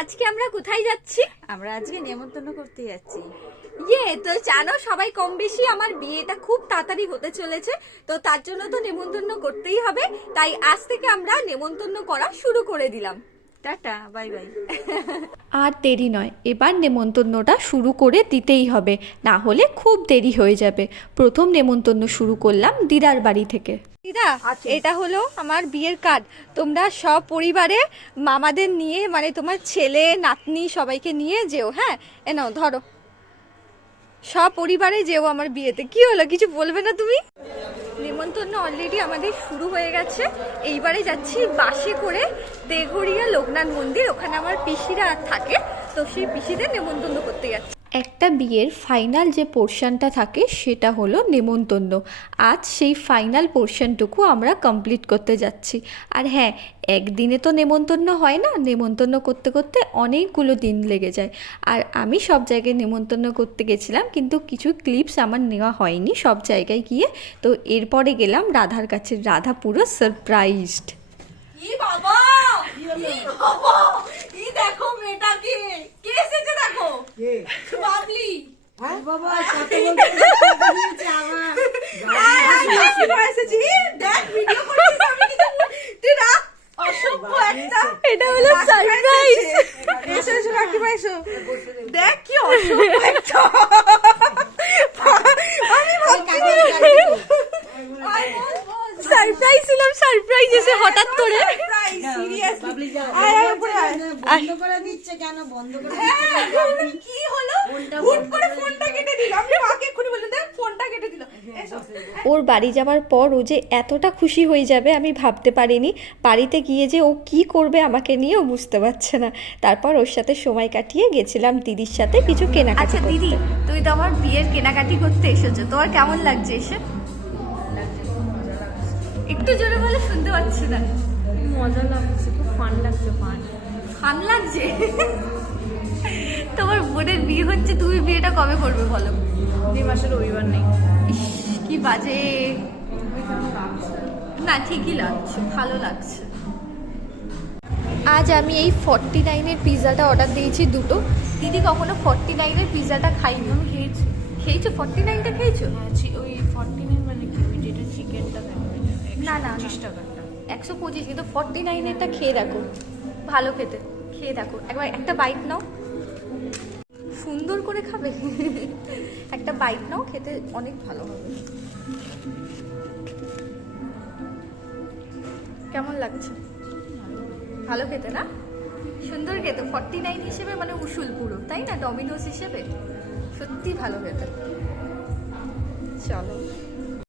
আজকে আমরা কোথায় যাচ্ছি? আমরা আজকে নেমন্তন্ন করতে যাচ্ছি। তো জানো সবাই কম বেশি আমার বিয়েটা খুব তাড়াতাড়ি হতে চলেছে, তো তার জন্য তো নেমন্তন্ন করতেই হবে। তাই আজ থেকে আমরা নেমন্তন্ন করা শুরু করে দিলাম। Tata, bye bye. আর দেরি নয়, এবার নেমন্তন্নটা শুরু করে দিতেই হবে, না হলে খুব দেরি হয়ে যাবে। প্রথম নেমন্তন্ন শুরু করলাম দিদার বাড়ি থেকে। দিদা, এটা হলো আমার বিয়ের কার্ড। তোমরা সব পরিবারে মামাদের নিয়ে, মানে তোমার ছেলে নাতনি সবাইকে নিয়ে যেও। হ্যাঁ, এ নাও ধরো, সব পরিবারে যেও আমার বিয়েতে। কি হলো, কিছু বলবে না তুমি? নেমন্তন্ন অলরেডি আমাদের শুরু হয়ে গেছে। এইবারে যাচ্ছি বাসে করে দেঘরিয়া লোকনাথ মন্দির, ওখানে আমার পিসিরা থাকে, তো সেই পিসিদের নেমন্তন্ন করতে যাচ্ছি। একটা বিয়ের ফাইনাল যে পোর্শনটা থাকে সেটা হলো নেমন্তন্ন। আজ সেই ফাইনাল পোর্শনটুকু আমরা কমপ্লিট করতে যাচ্ছি। আর হ্যাঁ, একদিনে তো নেমন্তন্ন হয় না, নেমন্তন্ন করতে করতে অনেকগুলো দিন লেগে যায়। আর আমি সব জায়গায় নেমন্তন্ন করতে গেছিলাম, কিন্তু কিছু ক্লিপস আমার নেওয়া হয়নি সব জায়গায় গিয়ে। তো এরপরে গেলাম রাধার কাছে। রাধা পুরো সারপ্রাইজড। বাবা, দেখো মেয়েটাকে কে এসেছে, দেখো বাবলি। বাবা কত বলতে আমার এসেছি, দেখ ভিডিও করছিস, আমি কিছু তুই রাখ। অসভ্য একটা, এটা হলো সারপ্রাইজ। এসো এসো কাকিমা, এসো। দেখ কি অসভ্য একটা। আমি সারপ্রাইজ ছিলাম, সারপ্রাইজ এসে হঠাৎ করে। বাবলি যাও। বন্ধ করে দিচ্ছে কেন? বন্ধ করে কি হলো, হুট করে ফোনটা কেটে দিল। আমি মাকে এক্ষুনি বললাম, দেখ ফোনটা কেটে দিল। এসো। ওর বাড়ি যাওয়ার পর ও যে এতটা খুশি হয়ে যাবে আমি ভাবতে পারিনি। বাড়িতে গিয়ে যে ও কি করবে আমাকে নিয়ে, ও বুঝতে পারছে না। তারপর ওর সাথে সময় কাটিয়ে গেছিলাম দিদির সাথে কিছু কেনাকাটি আচ্ছা করতে। দিদি, তুই তো আমার বিয়ের কেনাকাটি করতে এসেছো, তোমার কেমন লাগছে এসে? একটু জোরে বলে, শুনতে পাচ্ছি না। মজা লাগছে, খুব ফান লাগছে। ফান লাগছে? তোমার বোনের বিয়ে হচ্ছে, তুমি বিয়েটা কবে করবে বলো? 2 মাসের রবিবার নেই। ইস, কি বাজে। না ঠিকই লাগছে, ভালো লাগছে। আজ আমি এই 49-এর পিৎজাটা অর্ডার দিয়েছি দুটো। দিদি কখনো 49-এর পিৎজাটা খাইনি। আমি খেয়েছি। খেয়েছো 49টা? খেয়েছো? ওই 49 মানে কি, ওই যেটা চিকেনটা থাকবে না না 25 টাকাটা। 125, কিন্তু 49-এরটা খেয়ে দেখো, ভালো খেতে। খেয়ে দেখো একবার, একটা বাইট নাও। সুন্দর করে খাবে। একটা বাইট নাও, খেতে অনেক ভালো হবে। কেমন লাগছে? ভালো খেতে না? সুন্দর খেতে। 49 হিসেবে মানে উসুল পুরো, তাই না? ডমিনোস হিসেবে সত্যি ভালো খেতে। চলো।